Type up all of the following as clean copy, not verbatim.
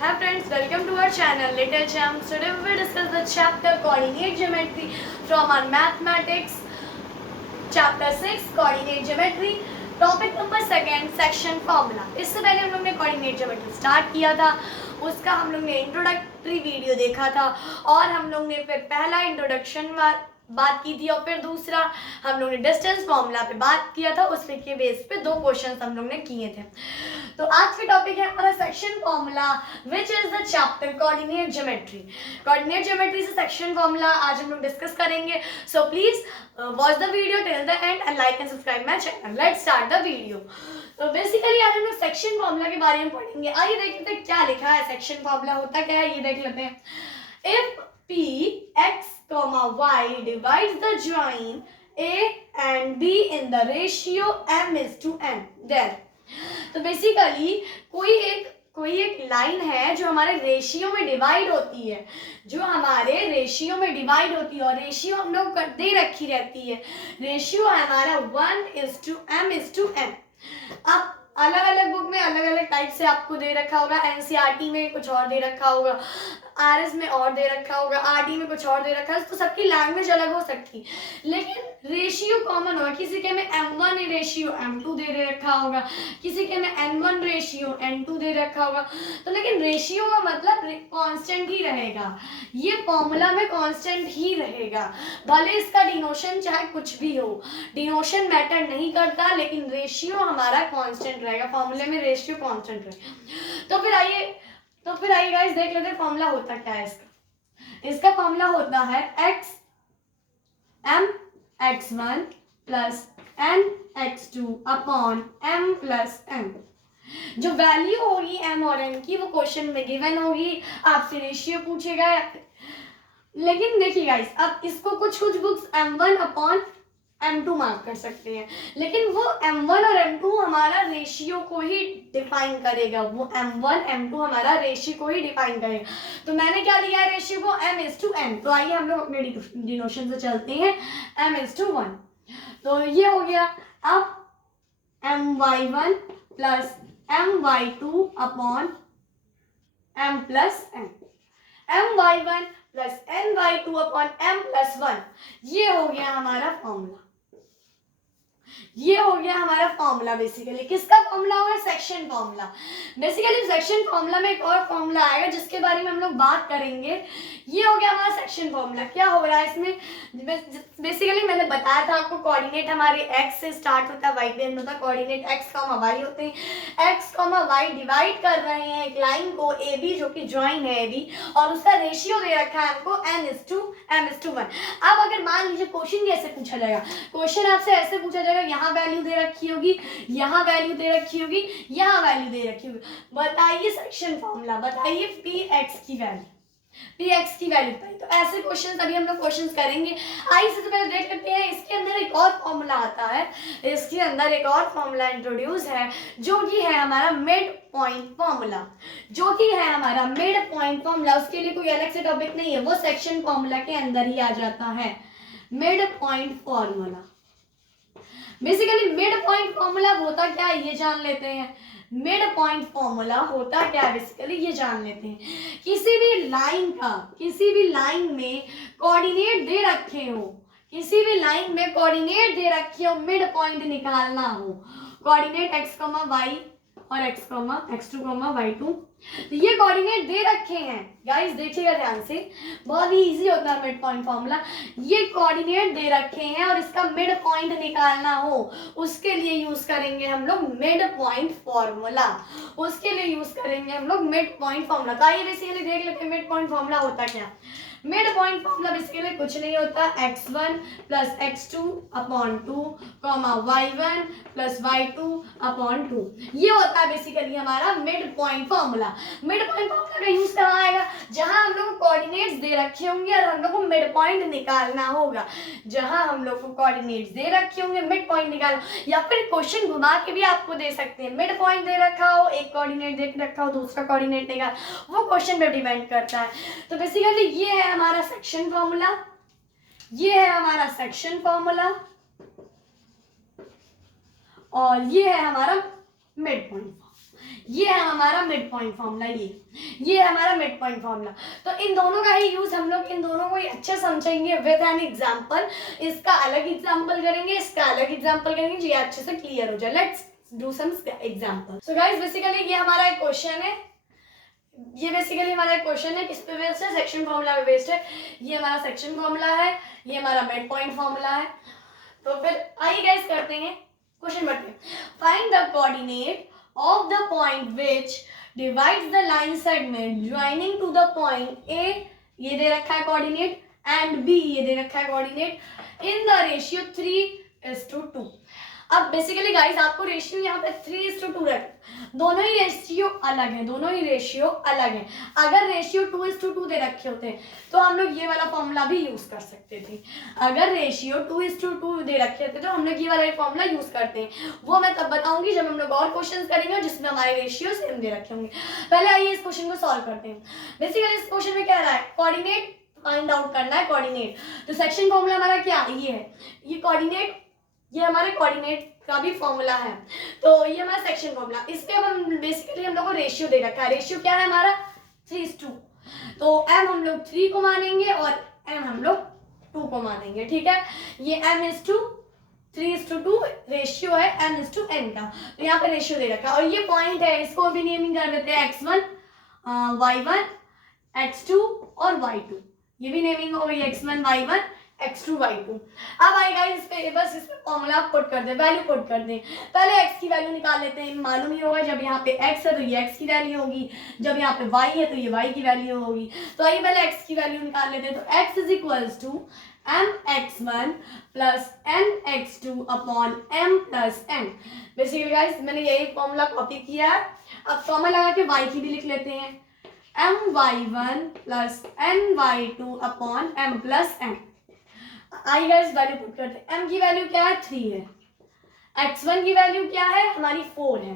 Hi friends, welcome to our channel Little Champs. Today we will discuss the chapter Coordinate Geometry from our Mathematics Chapter 6 Coordinate Geometry. Topic number second section formula. इससे पहले हम लोग ने coordinate geometry start किया था, उसका हम लोग ने इंट्रोडक्टरी वीडियो देखा था और हम लोग ने फिर पहला इंट्रोडक्शन बात की थी और फिर दूसरा हम लोग ने डिस्टेंस फॉर्मूला पे बात किया था. उसके के बेस पे दो क्वेश्चंस हम लोग ने किए थे. तो आज के टॉपिक है हमारा section formula which is the chapter coordinate geometry. Coordinate geometry से सेक्शन फॉर्मूला आज हम लोग डिस्कस करेंगे. So please watch the video till the end and like and subscribe my channel. Let's start the video. तो basically आज हम लोग section formula के बारे में पढ़ेंगे. आइए देख लेते हैं क्या लिखा है. सेक्शन फॉर्मूला होता क्या है ये देख लेते हैं. If P x comma y divides the join A and B in the ratio m is to n, then तो बेसिकली कोई एक लाइन है जो हमारे रेशियो में डिवाइड होती है, और रेशियो हम लोग दे रखी रहती है. रेशियो है हमारा 1:m:n. अब अलग अलग बुक में अलग अलग टाइप से आपको दे रखा होगा. एनसीईआरटी में कुछ और दे रखा होगा, आरएस में और दे रखा होगा, आरडी में कुछ और दे रखा है. तो सबकी लैंग्वेज अलग हो सकती, लेकिन रेशियो कॉमन होगा. किसी के में m1 रेशियो m2 दे रखा होगा, किसी के में n1 रेशियो n2 दे रखा होगा. तो लेकिन रेशियो का मतलब कांस्टेंट ही रहेगा. ये फॉर्मूला में कांस्टेंट ही रहेगा, भले इसका डिनोशन चाहे कुछ भी हो. डिनोशन मैटर नहीं करता, लेकिन रेशियो हमारा कांस्टेंट रहेगा. फॉर्मूले में रेशियो कांस्टेंट रहेगा. तो फिर आइए गाइस देख लेते हैं फॉर्मूला होता क्या है इसका फॉर्मूला होता है x m x1 plus n x2 upon m plus n. जो वैल्यू होगी m और n की वो क्वेश्चन में गिवन होगी. आपसे रेशियो पूछेगा. लेकिन देखिए गाइस, अब इसको कुछ books m1 upon m2 mark कर सकते हैं, लेकिन वो m1 और m2 हमारा रेशियो को ही डिफाइन करेगा. हमारा रेशियो को ही डिफाइन करेगा. तो मैंने क्या लिया है रेशियो को m:n. तो आइए हम लोग अपने डिनोशन से चलते हैं. m:1. तो ये हो गया. अब my1 plus my2 upon m plus n. my1 plus my2 upon m plus 1. ये हो गया हमारा फॉर्मूला. बेसिकली किसका फॉर्मूला होगा? Section formula. Basically section formula में एक और फॉर्मूला आएगा जिसके बारे में हम लोग बात करेंगे. ये हो गया हमारा सेक्शन फॉर्मूला. क्या हो रहा है इसमें? बेसिकली मैंने बताया था आपको, कोऑर्डिनेट हमारे x से स्टार्ट होता है, y पे एंड होता है. कोऑर्डिनेट x, y होते हैं. x, y डिवाइड कर रहे हैं एक लाइन को AB, जो कि ज्वाइन है AB, और उसका रेशियो दे रखा है हमको n:m:1. अब अगर मान लीजिए क्वेश्चन कैसे पूछा जाएगा, क्वेश्चन आपसे ऐसे पूछा जाएगा, यहाँ वैल्यू दे रखी होगी, यहाँ वैल्यू दे रखी होगी, यहाँ वैल्यू दे रखी होगी. बताइए सेक्शन फॉर्मूला, बताइए px की वैल्यू बताइए. तो ऐसे क्वेश्चन अभी हम लोग क्वेश्चंस करेंगे. आइए सबसे पहले देख लेते हैं. इसके अंदर एक और फॉर्मूला आता है, इसके अंदर एक और फॉर्मूला इंट्रोड्यूस है जो कि है हमारा मिड पॉइंट फॉर्मूला. उसके लिए कोई अलग से टॉपिक नहीं है, वो सेक्शन फॉर्मूला के अंदर ही आ जाता है. Mid point formula. Basically mid point formula होता क्या है ये जान लेते हैं. मिड पॉइंट फॉर्मूला होता क्या है बेसिकली ये जान लेते हैं. किसी भी लाइन में कोऑर्डिनेट दे रखे हो, मिड पॉइंट निकालना हो. कोऑर्डिनेट x, y और x2, y2. तो ये कोऑर्डिनेट दे रखे हैं. गाइस देखिएगा ध्यान से, बहुत ही इजी होता है मिड पॉइंट फॉर्मूला. ये कोऑर्डिनेट दे रखे हैं और इसका मिड पॉइंट निकालना हो, उसके लिए यूज करेंगे हम लोग मिड पॉइंट फॉर्मूला. तो आइए बेसिकली देख लेते हैं मिड पॉइंट फॉर्मूला होता क्या. मिड पॉइंट फॉर्मूला बेसिकली कुछ नहीं होता. x1 plus x2 upon 2, y1 plus y2 upon 2. ये होता है बेसिकली हमारा mid point formula. Mid point formula का यूज कहाँ आएगा? जहां हम लोग को कोऑर्डिनेट्स दे रखे होंगे और हम लोग को मिड पॉइंट निकालना होगा. जहां हम लोग को कोऑर्डिनेट्स दे रखे होंगे, मिड पॉइंट निकालना, या फिर क्वेश्चन घुमा के भी आपको दे सकते हैं. मिड पॉइंट दे रखा हो, एक कोऑर्डिनेट दे रखा हो, दूसरा कोऑर्डिनेट निकाल, वो क्वेश्चन पे डिपेंड करता है. तो बेसिकली ये है हमारा सेक्शन फॉर्मूला, और ये है हमारा मिड पॉइंट. ये है हमारा मिड पॉइंट फॉर्मूला, ये है हमारा मिड पॉइंट फॉर्मूला। तो इन दोनों का ही यूज हम लोग इन दोनों को ही अच्छे समझेंगे विद एन एग्जांपल। इसका अलग एग्जांपल करेंगे, इसका अलग एग्जांपल करेंगे, जो ये अच्छे से क्लियर हो जाए। Let's do some example. So guys basically ये हमारा एक क्वेश्चन है, ये बेसिकली हमारा एक क्वेश्चन है, किस पे बेस्ड है, सेक्शन फॉर्मूला पे बेस्ड है। ये हमारा सेक्शन फॉर्मूला है, ये हमारा मिड पॉइंट फॉर्मूला है। तो फिर आइए गाइस करते हैं क्वेश्चन बढ़ते हैं। Find the coordinate of the point which divides the line segment joining to the point A, ये दे रखा है कोऑर्डिनेट, and B, ये दे रखा है कोऑर्डिनेट, in the ratio 3:2। अब बेसिकली गाइस आपको रेशियो यहाँ पे 3:2 रख, दोनों ही रेशियो अलग है, दोनों ही रेशियो अलग है। अगर रेशियो 2:2 दे रखे होते तो हम लोग ये वाला फॉर्मूला भी यूज कर सकते थे। अगर रेशियो 2:2 दे रखे थे तो हम लोग ये वाला फॉर्मूला यूज करते हैं। वो मैं तब बताऊंगी जब हम लोग और क्वेश्चन करेंगे जिसमें हमारे रेशियो सेम दे रखे होंगे। पहले आइए इस क्वेश्चन को सॉल्व करते हैं। बेसिकली इस क्वेश्चन में क्या रहा है, कोऑर्डिनेट फाइंड आउट करना है, कोऑर्डिनेट। तो सेक्शन फॉर्मूला हमारा क्या ये है, ये कोऑर्डिनेट, ये हमारे कोऑर्डिनेट का भी फॉर्मूला है। तो ये हमारा सेक्शन फॉर्मूला, इस पे हम बेसिकली हम लोग को रेशियो दे रखा है। रेशियो क्या है हमारा 3:2। तो m हम लोग 3 को मानेंगे और m हम लोग 2 को मानेंगे, ठीक है। ये m:3:2 रेशियो है m:n का। तो यहाँ पे रेशियो दे रखा है और ये पॉइंट है, इसको भी नेमिंग कर देते हैं x1, y1, x2 और y2। ये भी नेमिंग हो गई x1, y1, x2, y2। अब आएगा इस पे, बस इस पे फॉर्मूला पुट कर दे, वैल्यू पुट कर दें। पहले x की वैल्यू निकाल लेते हैं, मालूम ही होगा जब यहाँ पे x है तो ये x की वैल्यू होगी, जब यहाँ पे y है तो ये y की वैल्यू होगी। तो आइए पहले x की वैल्यू निकाल लेते हैं। तो x is equals to mx1 plus mx2 upon m plus n। Basically guys मैंने यही फॉर्मूला कॉपी किया है। अब फॉर्मूला लगा के y की भी लिख लेते हैं, my1 plus my2 upon m plus n। आई गाइस वैल्यू पुट करते हैं। m की वैल्यू क्या है 3 है, x1 की वैल्यू क्या है हमारी 4 है,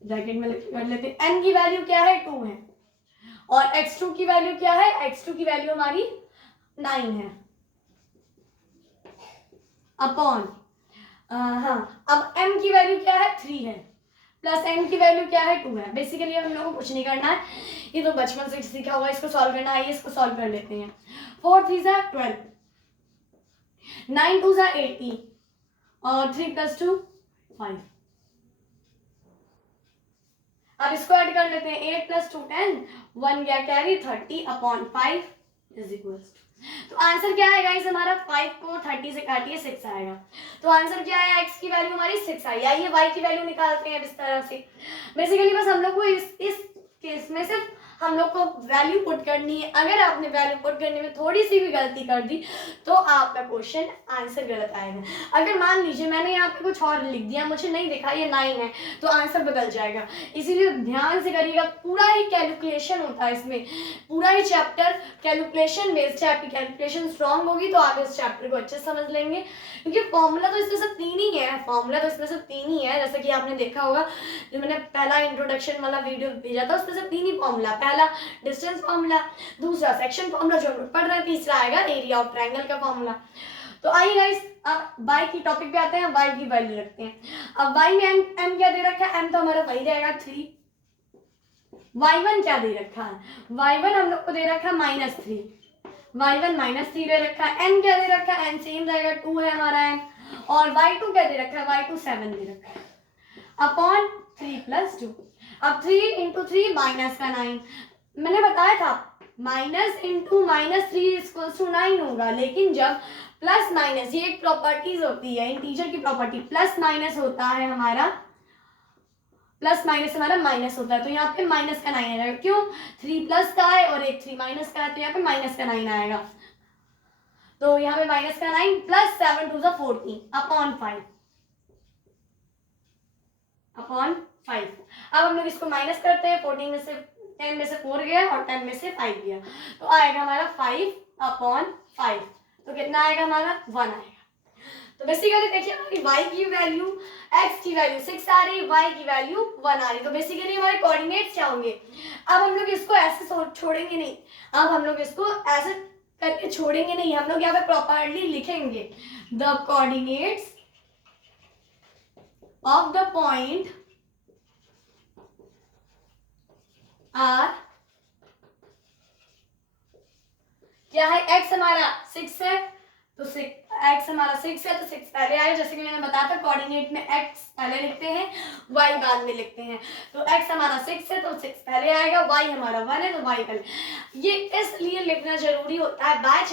ब्रैकेट में कर लेते हैं। n की वैल्यू क्या है 2 है और x2 की वैल्यू क्या है, x2 की वैल्यू हमारी 9 है अपॉन हाँ, अब m की वैल्यू क्या है 3 है प्लस n की वैल्यू क्या है 2 है। बेसिकली हम लोगों को कुछ नहीं करना है, ये तो बचपन से सीखा होगा, इसको सॉल्व करना है। इसको सॉल्व कर लेते हैं। 4 3 12, 9 2 18 और 3 + 2 5। अब इसको ऐड कर लेते हैं, 8 + 2 10, 1 गया कैरी, 30 अपॉन 5 इज इक्वल्स। तो आंसर क्या आएगा इस हमारा, 5 को 30 से काटिए 6 आएगा। तो आंसर क्या है, x की वैल्यू हमारी 6 आई। आइए y की वैल्यू निकालते हैं इस तरह से। बेसिकली बस हम लोग को इस केस में सिर्फ हम लोग को वैल्यू पुट करनी है। अगर आपने वैल्यू पुट करने में थोड़ी सी भी गलती कर दी तो आपका क्वेश्चन आंसर गलत आएगा। अगर मान लीजिए मैंने यहाँ पे कुछ और लिख दिया, मुझे नहीं दिखा ये 9 है, तो आंसर बदल जाएगा। इसीलिए ध्यान से करिएगा, पूरा ही कैलकुलेशन होता है इसमें, पूरा ही चैप्टर कैलकुलेशन बेस्ड है। आपकी कैलकुलेशन स्ट्रांग होगी तो आप इस चैप्टर को अच्छे से समझ लेंगे, क्योंकि फॉर्मूला तो इसमें सिर्फ 3 ही है। फॉर्मूला तो इसमें सिर्फ 3 ही है, जैसा कि आपने देखा होगा जो मैंने पहला इंट्रोडक्शन वाला वीडियो भेजा था, उसमें सिर्फ 3 ही फॉर्मूला, पहला डिस्टेंस फॉर्मूला, दूसरा सेक्शन फॉर्मूला जो हम लोग पढ़ रहे हैं, तीसरा आएगा एरिया ऑफ ट्रायंगल का फॉर्मूला। तो आइए गाइस अब y की टॉपिक पे आते हैं, y की वैल्यू रखते हैं। अब y में m क्या दे रखा है, m तो हमारा वही रहेगा 3। y1 क्या दे रखा है, y1 हम लोग को दे रखा है -3, y1 -3 दे रखा है। n क्या दे रखा है, n सेम रहेगा 2 है हमारा n। और y2 क्या दे रखा है, y2 7 दे रखा है अपॉन 3 + 2। अब 3 × 3 -9, मैंने बताया था माइनस इंटू -3 = 9 होगा, लेकिन जब प्लस माइनस, ये एक प्रॉपर्टीज होती है इंटीजर की प्रॉपर्टी, प्लस माइनस होता है हमारा, प्लस माइनस हमारा माइनस होता है, तो यहाँ पे माइनस का 9 आएगा। क्यों, 3 प्लस का है और एक 3 माइनस का है, तो यहाँ पे माइनस का 9 आएगा। तो यहाँ पे माइनस का 9 प्लस 7 × 2 = 14 अपॉन 5 अपॉन 5। अब हम लोग इसको माइनस करते हैं, 14 में से 10 में से 4 गया और 10 में से 5 गया, तो आएगा हमारा 5 अपॉन 5। तो कितना आएगा हमारा 1 आएगा। तो बेसिकली देखिए हमारी y की वैल्यू, x की वैल्यू 6 आ रही, y की वैल्यू 1 आ रही। तो बेसिकली हमारे कोऑर्डिनेट्स क्या होंगे। अब हम लोग इसको ऐसे छोड़ेंगे नहीं, अब हम लोग इसको ऐसे करके छोड़ेंगे नहीं, हम लोग यहाँ पे प्रॉपर्ली लिखेंगे the coordinates of the point are क्या है, x हमारा 6 है तो x हमारा 6 है तो 6 पहले आएगा, जैसे कि मैंने बताया था कोऑर्डिनेट में x पहले लिखते हैं y बाद में लिखते हैं, तो x हमारा 6 है तो 6 पहले आएगा, y हमारा 1 है तो y पहले। ये इसलिए लिखना जरूरी होता है, बाय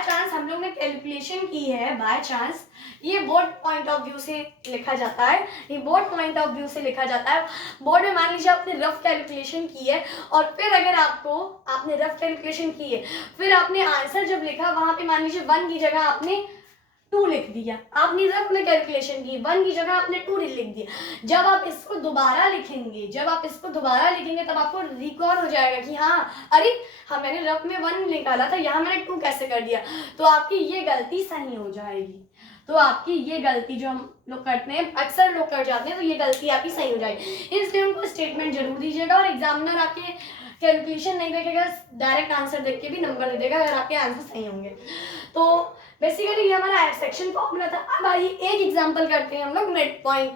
चांस हम लोग ने कैलकुलेशन की है, बाय चांस ये बोर्ड पॉइंट ऑफ व्यू से लिखा जाता है, ये बोर्ड पॉइंट ऑफ व्यू से लिखा जाता है। बोर्ड में मान लीजिए आपने रफ कैलकुलेशन की है और फिर अगर आपने रफ कैलकुलेशन की है, फिर आपने आंसर जब लिखा वहां पे मान लीजिए 1 की जगह आपने 2 लिख दिया, आपने रफ में कैलकुलेशन की 1 की जगह आपने 2 लिख दिया, जब आप इसको दोबारा लिखेंगे तब आपको रिकॉल हो जाएगा कि हाँ अरे हाँ मैंने रफ में 1 निकाला था, यहाँ मैंने 2 कैसे कर दिया, तो आपकी ये गलती सही हो जाएगी। तो आपकी ये गलती जो हम लोग करते हैं, अक्सर लोग कर जाते हैं, तो ये गलती आपकी सही हो जाएगी। इसलिए उनको स्टेटमेंट जरूर दीजिएगा और एग्जामिनर आपके कैलकुलेशन नहीं देखेगा, डायरेक्ट आंसर देख के भी नंबर दे देगा अगर आपके आंसर सही होंगे। तो बेसिकली ये हमारा सेक्शन फॉर्मूला था। अब आइए एक एग्जांपल करते हैं हम लोग मिड पॉइंट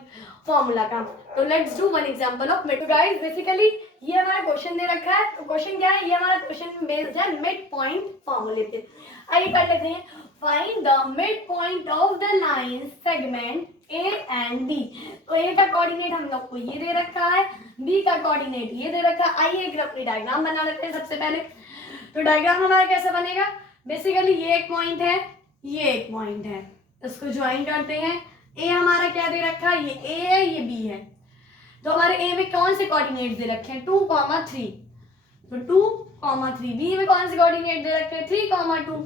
फॉर्मूला का। तो let's do one example of mid. Guys basically ये हमारा क्वेश्चन दे रखा है, तो क्वेश्चन क्या है, ये हमारा क्वेश्चन बेस्ड है मिड पॉइंट फॉर्मूले पे। आइए कर लेते हैं, find the mid point of the line segment A and B. तो ए का कोऑर्डिनेट हम लोग को ये दे रखा है, बी का कोऑर्डिनेट ये दे रखा है। आइए एक अपनी डायग्राम बना लेते हैं सबसे पहले। तो डायग्राम हमारा कैसा बनेगा, बेसिकली ये एक पॉइंट है, ये एक पॉइंट है, इसको ज्वाइन करते हैं। ए हमारा क्या दे रखा है, ये ए है ये बी है। तो हमारे ए में कौन से कोऑर्डिनेट दे रखे हैं, 2, 3। तो 2, 3। बी में कौन से कोऑर्डिनेट दे रखे हैं, 3, 2।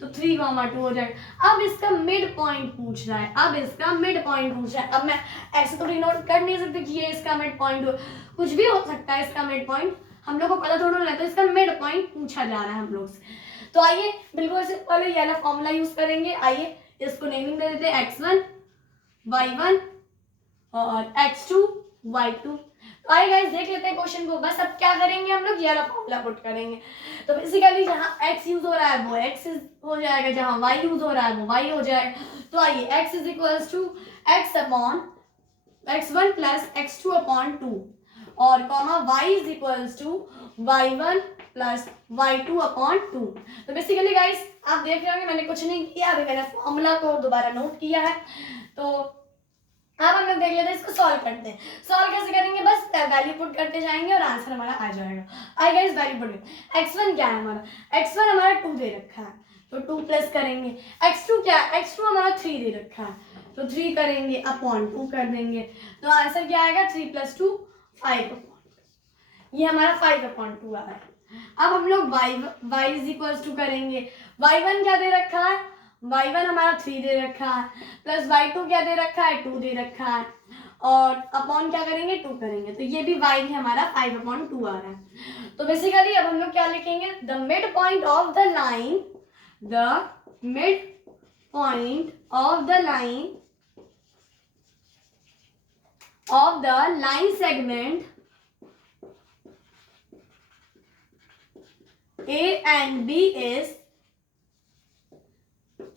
तो 3, 2 हो जाएगा। अब इसका मिड पॉइंट पूछ रहा है, अब मैं ऐसे तो डिनोट कर नहीं सकती कि ये इसका मिड पॉइंट हो, कुछ भी हो सकता है इसका मिड पॉइंट, हम लोग को पता थोड़ा रहता है, इसका मिड पॉइंट पूछा जा रहा है हम लोग से। तो आइए बिल्कुल से पहले ये वाला फॉर्मूला यूज करेंगे। आइए इसको नेमिंग दे देते हैं x1 y1 और x2 y2। तो आइए गाइस देख लेते हैं क्वेश्चन को। बस अब क्या करेंगे हम लोग, ये वाला फॉर्मूला पुट करेंगे। तो बेसिकली जहां x यूज हो रहा है वो x हो जाएगा, जहां y यूज हो रहा है वो y हो जाएगा। तो आइए x is equals to x upon x1 plus x2 upon 2 और comma y is equals to y1 plus y2 upon 2। तो बेसिकली गाइस आप देख रहे होंगे मैंने कुछ नहीं किया, अभी मैंने फॉर्मूला को दोबारा नोट किया है। तो अब हम लोग देख लेते हैं, इसको सॉल्व करते हैं। सॉल्व कैसे करेंगे, बस वैल्यू पुट करते जाएंगे और आंसर हमारा आ जाएगा। आई गाइस वैल्यू पुट, x1 क्या है हमारा, x1 हमारा 2 दे रखा है तो 2 प्लस करेंगे। x2 क्या है, x2 हमारा 3 दे रखा है तो 3 करेंगे अपॉन 2 कर देंगे। तो आंसर क्या आएगा, 3 + 2 5 अपॉन, ये हमारा 5 अपॉन 2 आ रहा है। अब हम लोग y इज इक्वल्स टू करेंगे, y1 क्या दे रखा है, y1 हमारा 3 दे रखा है, प्लस y2 क्या दे रखा है, 2 दे रखा है, और अपॉन क्या करेंगे, 2 करेंगे। तो ये भी y भी हमारा 5 अपॉन 2 आ रहा है। तो बेसिकली अब हम लोग क्या लिखेंगे, the mid point of the line, the mid point of the line of the line segment A and B is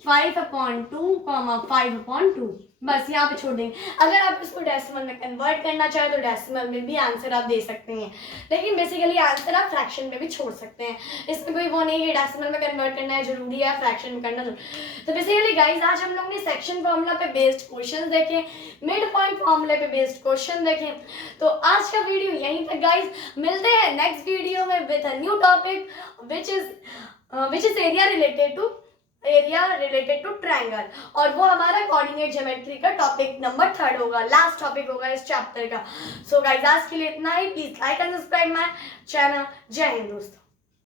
5/2, 5/2। बस यहाँ पे छोड़ देंगे। अगर आप इसको डेसिमल में कन्वर्ट करना चाहे तो डेसिमल में भी आंसर आप दे सकते हैं, लेकिन बेसिकली आंसर आप फ्रैक्शन में भी छोड़ सकते हैं। इसमें कोई वो नहीं है डेसिमल में कन्वर्ट करना है जरूरी है, फ्रैक्शन में करना जरूरी। तो बेसिकली गाइस आज हम लोग ने सेक्शन फॉर्मूला पे बेस्ड क्वेश्चन देखे, मिड पॉइंट फॉर्मूला पे बेस्ड क्वेश्चन देखे। तो आज का वीडियो यहीं तक गाइस, मिलते हैं नेक्स्ट वीडियो में with a new topic which is area related to triangle, और वो हमारा कोऑर्डिनेट ज्योमेट्री का टॉपिक नंबर 3 होगा, लास्ट टॉपिक होगा इस चैप्टर का। सो गाइस आज के लिए इतना ही। Please like and subscribe my channel. जय हिंद दोस्तों।